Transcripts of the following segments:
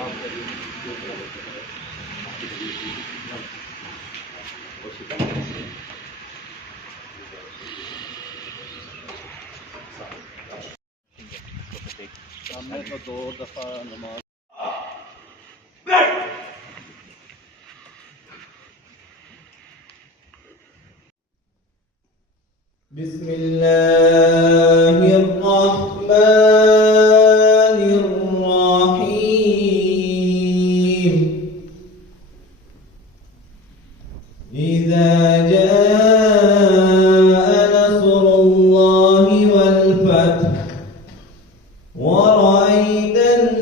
हमने तो 2 दफ़ा नमाज बिस्मिल्लाहिर्रहमानिर्रहीम इज़ा जाअ नस्रुल्लाहि वल फथ ورأيت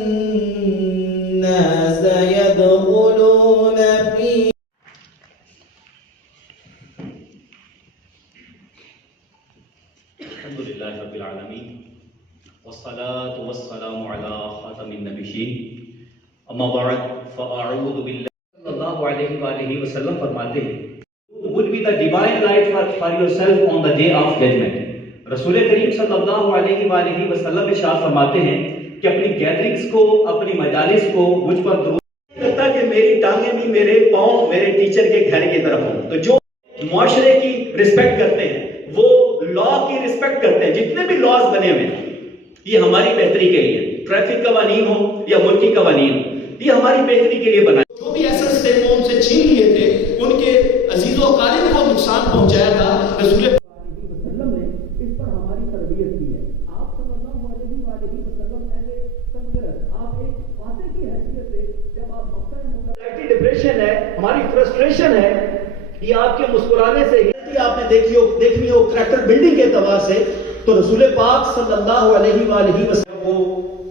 الناس يدخلون في अल्हम्दुलिल्लाहि रब्बिल आलमीन वस्सलातु वस्सलामु अला खातमिन नबिय्यीन अम्मा बाद फ़अऊज़ु बिल्लाहि सल्लल्लाहु अलैहि वसल्लम फरमाते हैं would be the divine light for yourself on the day of judgment। रसूल करीम सल्लल्लाहु अलैहि वसल्लम इरशाद फरमाते हैं कि अपनी गैदरिंग्स को, अपनी मजालिस को मुझ पर दुरूद करता कि मेरी टांगें भी, मेरे पांव मेरे टीचर के घर की तरफ हों। तो जो मुआशरे की रिस्पेक्ट करते हैं, वो लॉ की रिस्पेक्ट करते हैं, जितने भी लॉज बने हुए हैं ये हमारी बेहतरी के लिए, ट्रैफिक कवानीन हो या मुल्की कवानीन हो, ये हमारी बेहतरी के लिए बनाए। जो भी एसेट्स थे वो उनसे छीन लिए थे, उनके अजीजों अकारिब को नुकसान पहुंचाया था। रसूल वसल्लम ने इस पर हमारी तरबियत की है। आप सल्लल्लाहु अलैहि वसल्लम ऐसे तंजरत, आप एक फातिह की हैसियत से जब आप मक्का मुकर्रम डिप्रेशन है, हमारी फ्रस्ट्रेशन है, ये आपके मुस्कुराने से ही आपने देखनी हो करैक्टर बिल्डिंग के एतबार से, तो रसूल पाक सल्लल्लाहु अलैहि वसल्लम वो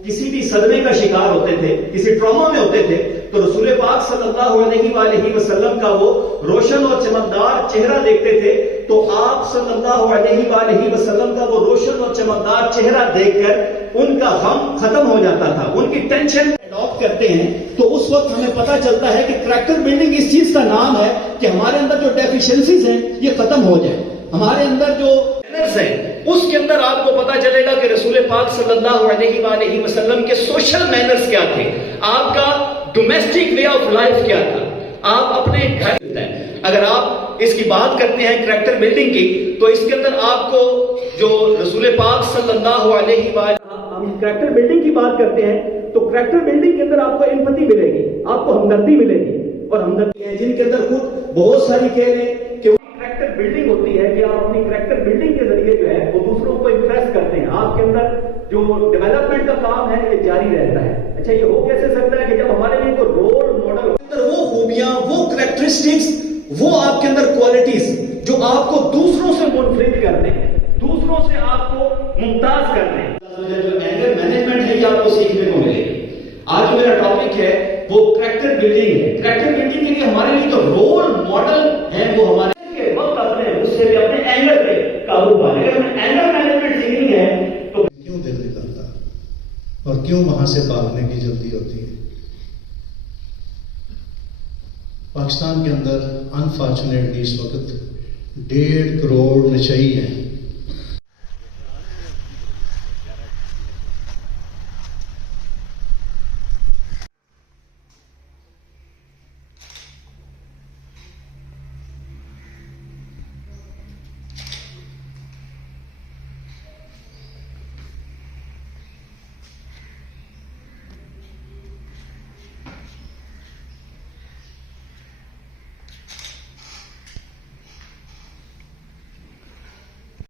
किसी भी सदमे का शिकार होते थे, किसी ट्रॉमा में होते थे, तो रसूल पाक सल्लल्लाहु अलैहि वसल्लम का वो रोशन और चमकदार चेहरा देखते थे, तो आप सल्लल्लाहु अलैहि वसल्लम का वो रोशन और चमकदार चेहरा देखकर उनका गम खत्म हो जाता था, उनकी टेंशन अडॉप्ट करते हैं। तो उस वक्त हमें पता चलता है कि करैक्टर बिल्डिंग इस चीज का नाम है कि हमारे अंदर जो डेफिशिएंसीज हैं ये खत्म हो जाए, हमारे अंदर जो मैनर्स हैं उसके अंदर आपको पता चलेगा कि रसूल पाक सल्लल्लाहु अलैहि वसल्लम के सोशल मैनर्स क्या थे, आपका डोमेस्टिक वे ऑफ लाइफ क्या था, आप अपने घर। अगर आप इसकी बात करते हैं करैक्टर बिल्डिंग की, तो इसके अंदर आपको जो रसूल पाक सल्लल्लाहु अलैहि हम करैक्टर बिल्डिंग की बात करते हैं, तो करैक्टर बिल्डिंग के अंदर आपको एम्पैथी मिलेगी, आपको हमदर्दी मिलेगी, और हमदर्दी है जिनके अंदर खुद बहुत सारी कह रहे कि करैक्टर बिल्डिंग होती है कि आप अपनी करैक्टर बिल्डिंग के जरिए जो है वो दूसरों को इंप्रेस करते हैं। आपके अंदर जो डेवलपमेंट का काम है ये जारी रहता है। अच्छा, ये हो कैसे सकता है कि जब हमारे लिए कोई रोल मॉडल हो, वो खूबियां, वो कैरेक्टरिस्टिक्स, वो आपके अंदर क्वालिटीज जो आपको दूसरों से मुनफरिद करते हैं, दूसरों से आपको मुमताज करते हैं। जो एंगर मैनेजमेंट है ये आपको सीखने को मिलेगी। आज जो मेरा टॉपिक है वो करैक्टर बिल्डिंग है। करैक्टर बिल्डिंग के लिए हमारे लिए जो रोल मॉडल है वो हमारे वक्त अपने गुस्से पे, अपने एंगर पे काबू पाने। अगर हमें एंगर मैनेजमेंट सीखनी है तो क्यों दिल निकलता और क्यों वहां से भागने की जल्दी होती है। पाकिस्तान के अंदर अनफॉर्चुनेटली इस वक्त 1.5 करोड़ नशई हैं।